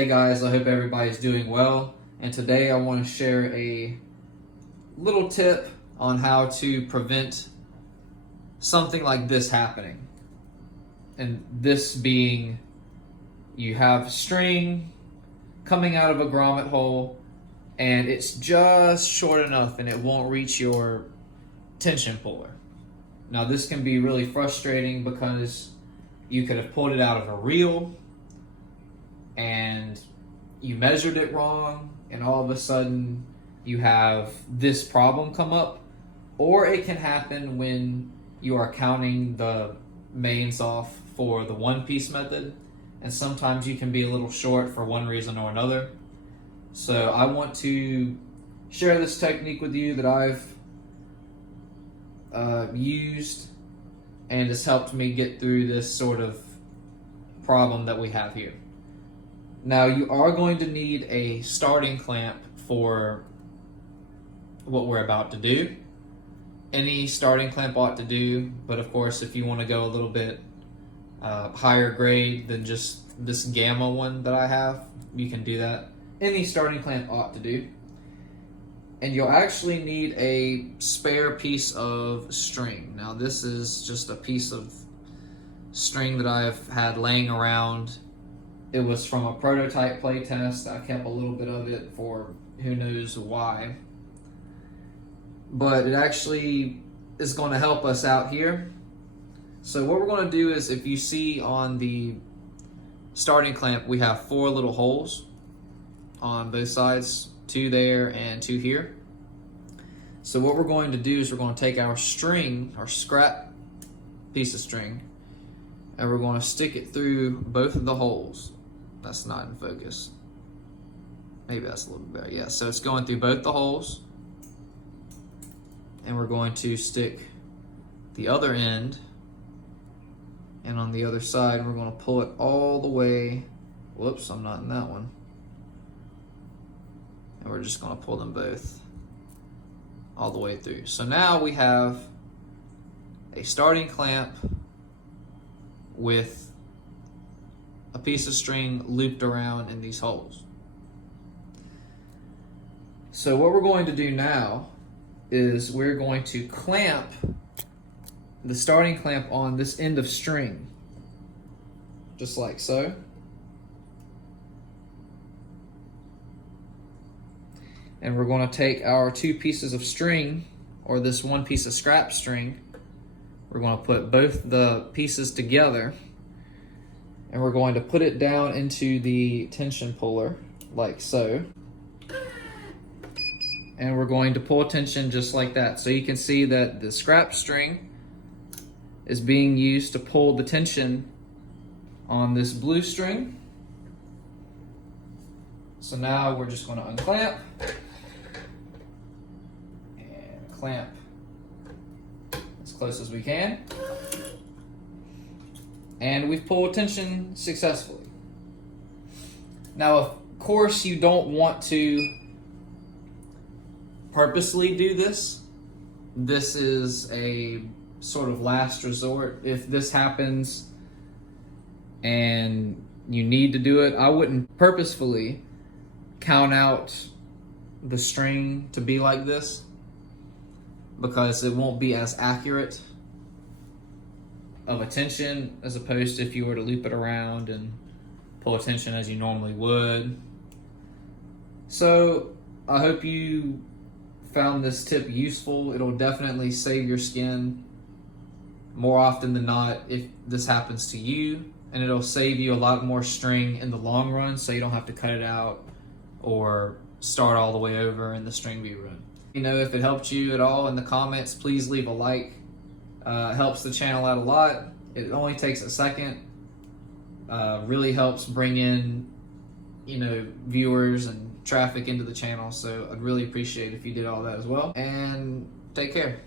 Hey guys, I hope everybody's doing well, and today I want to share a little tip on how to prevent something like this happening. And this being, you have string coming out of a grommet hole and it's just short enough and it won't reach your tension puller. Now this can be really frustrating because you could have pulled it out of a reel and you measured it wrong, and all of a sudden you have this problem come up. Or it can happen when you are counting the mains off for the one-piece method, and sometimes you can be a little short for one reason or another. So I want to share this technique with you that I've used, and it's helped me get through this sort of problem that we have here. Now you are going to need a starting clamp for what we're about to do. Any starting clamp ought to do, but of course if you want to go a little bit higher grade than just this Gamma one that I have, you can do that. Any starting clamp ought to do. And you'll actually need a spare piece of string. Now this is just a piece of string that I've had laying around. It was from a prototype play test. I kept a little bit of it for who knows why. But it actually is going to help us out here. So what we're going to do is, if you see on the starting clamp, we have 4 little holes on both sides, 2 there and 2 here. So what we're going to do is we're going to take our string, our scrap piece of string, and we're going to stick it through both of the holes. That's not in focus. Maybe that's a little bit better. Yeah, so it's going through both the holes. And we're going to stick the other end, and on the other side we're going to pull it all the way. Whoops, I'm not in that one. And we're just going to pull them both all the way through. So now we have a starting clamp with a piece of string looped around in these holes. So what we're going to do now is we're going to clamp the starting clamp on this end of string, just like so. And we're going to take our 2 pieces of string, or this 1 piece of scrap string, we're going to put both the pieces together, and we're going to put it down into the tension puller, like so. And we're going to pull tension just like that. So you can see that the scrap string is being used to pull the tension on this blue string. So now we're just going to unclamp and clamp as close as we can. And we've pulled tension successfully. Now, of course, you don't want to purposely do this. This is a sort of last resort. If this happens and you need to do it, I wouldn't purposefully count out the string to be like this, because it won't be as accurate of a tension as opposed to if you were to loop it around and pull a tension as you normally would. So I hope you found this tip useful. It'll definitely save your skin more often than not if this happens to you, and it'll save you a lot more string in the long run, so you don't have to cut it out or start all the way over and the string be ruined. You know, if it helped you at all in the comments, please leave a like. It helps the channel out a lot. It only takes a second. Really helps bring in, viewers and traffic into the channel. So I'd really appreciate it if you did all that as well. And take care.